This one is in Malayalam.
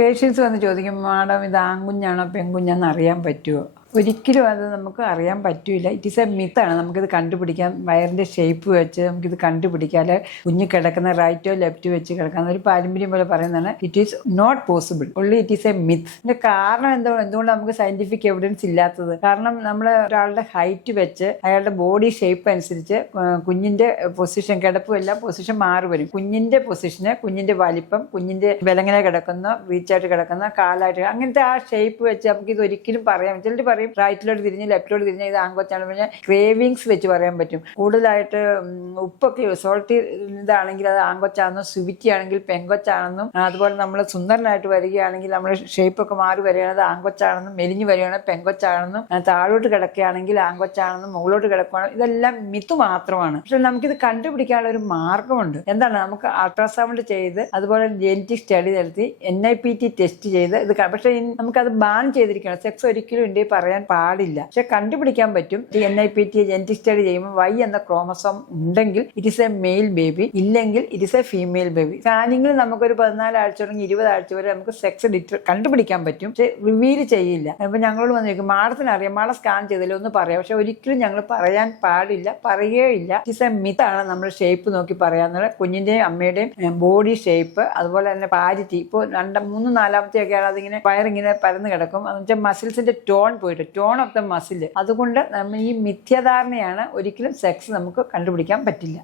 പേഷ്യൻസ് വന്ന് ചോദിക്കും, മാഡം ഇത് ആൺകുഞ്ഞാണോ പെൺകുഞ്ഞാന്ന് അറിയാൻ പറ്റുമോ? ഒരിക്കലും അത് നമുക്ക് അറിയാൻ പറ്റില്ല. ഇറ്റ് ഈസ് എ മിത്താണ്. നമുക്കിത് കണ്ടുപിടിക്കാം. വയറിൻ്റെ ഷേപ്പ് വെച്ച് നമുക്കിത് കണ്ടുപിടിക്കാം. അല്ലെ കുഞ്ഞ് കിടക്കുന്ന റൈറ്റോ ലെഫ്റ്റ് വെച്ച് കിടക്കുന്ന ഒരു പാരമ്പര്യം പോലെ പറയുന്നതാണ്. It is not possible, only it is a myth. ഇതിന്റെ കാരണം എന്തുകൊണ്ട് നമുക്ക് സയന്റിഫിക് എവിഡൻസ് ഇല്ലാത്തത്? കാരണം നമ്മൾ ഒരാളുടെ ഹൈറ്റ് വെച്ച് അയാളുടെ ബോഡി ഷേപ്പ് അനുസരിച്ച് കുഞ്ഞിന്റെ പൊസിഷൻ, കിടപ്പും എല്ലാം പൊസിഷൻ മാറി വരും. കുഞ്ഞിന്റെ പൊസിഷന്, കുഞ്ഞിന്റെ വലിപ്പം, കുഞ്ഞിന്റെ വിലങ്ങനെ കിടക്കുന്ന, വീച്ചായിട്ട് കിടക്കുന്ന, കാലായിട്ട്, അങ്ങനത്തെ ആ ഷേപ്പ് വെച്ച് നമുക്ക് ഇത് ഒരിക്കലും പറയാൻ പറ്റില്ല. പറയും റൈറ്റിലോട്ട് തിരിഞ്ഞ് ലെഫ്റ്റിലോട്ട് തിരിഞ്ഞ് ഇത് ആൺകൊച്ചാണ്. പിന്നെ ക്രേവിങ്സ് വെച്ച് പറയാൻ പറ്റും. കൂടുതലായിട്ട് ഉപ്പൊക്കെ സോൾട്ടി ഇതാണെങ്കിൽ അത് ആൺകൊച്ചാണെന്നും, സ്വിവിറ്റി ആണെങ്കിൽ പെങ്കൊച്ചാണെന്നും, അതുപോലെ നമ്മൾ സുന്ദരനായിട്ട് വരികയാണെങ്കിൽ നമ്മൾ ഷേപ്പൊക്കെ മാറി വരികയാണെങ്കിൽ ആൺകൊച്ചാണെന്നും, മെലിഞ്ഞു വരികയാണെങ്കിൽ പെങ്കൊച്ചാണെന്നും, താഴോട്ട് കിടക്കുകയാണെങ്കിൽ ആൺകൊച്ചാണെന്നും, മുകളിലോട്ട് കിടക്കുകയാണെന്നും, ഇതെല്ലാം മിത്ത് മാത്രമാണ്. പക്ഷെ നമുക്കിത് കണ്ടുപിടിക്കാനുള്ള ഒരു മാർഗമുണ്ട്. എന്താണ്? നമുക്ക് അൾട്രാസൗണ്ട് ചെയ്ത് അതുപോലെ ജെനറ്റിക് സ്റ്റഡി നടത്തി NIPT ടെസ്റ്റ് ചെയ്ത് ഇത്. പക്ഷെ നമുക്കത് ബാൻ ചെയ്തിരിക്കണം. സെക്സ് ഒരിക്കലും ഇന്ത്യയിൽ പറയാൻ പാടില്ല. പക്ഷെ കണ്ടുപിടിക്കാൻ പറ്റും. NIPT ജെനറ്റിക് സ്റ്റഡി ചെയ്യുമ്പോൾ Y എന്ന ക്രോമസോം ഉണ്ടെങ്കിൽ it is a male baby, ഇല്ലെങ്കിൽ it is a female baby. സ്കാനിങ്ങിൽ നമുക്കൊരു 14 ആഴ്ച തുടങ്ങി 20 ആഴ്ച വരെ നമുക്ക് സെക്സ് കണ്ടുപിടിക്കാൻ പറ്റും. പക്ഷെ റിവീൽ ചെയ്യില്ല. അപ്പൊ ഞങ്ങളോട് വന്നിരിക്കും, മാഡത്തിന് അറിയാം, മാഡം സ്കാൻ ചെയ്തില്ല, ഒന്ന് പറയാം. പക്ഷെ ഒരിക്കലും ഞങ്ങൾ പറയാൻ പാടില്ല, പറയുകയില്ല. ഇറ്റ് ഇസ് എ മിത്താണ് നമ്മൾ ഷേപ്പ് നോക്കി പറയാന്നുള്ളത്. കുഞ്ഞിന്റെയും അമ്മയുടെയും ബോഡി ഷേപ്പ്, അതുപോലെ തന്നെ പാരിറ്റി. ഇപ്പോൾ 2, 3, 4 ഒക്കെയാണ് അതിങ്ങനെ വയറിങ്ങനെ പരന്ന് കിടക്കും. എന്ന് വെച്ചാൽ മസിൽസിന്റെ ടോൺ പോയിട്ട്, ടോൺ ഓഫ് ദ മസിൽ. അതുകൊണ്ട് ഈ മിഥ്യാധാരണയാണ്. ഒരിക്കലും സെക്സ് നമുക്ക് കണ്ടുപിടിക്കാൻ പറ്റില്ല.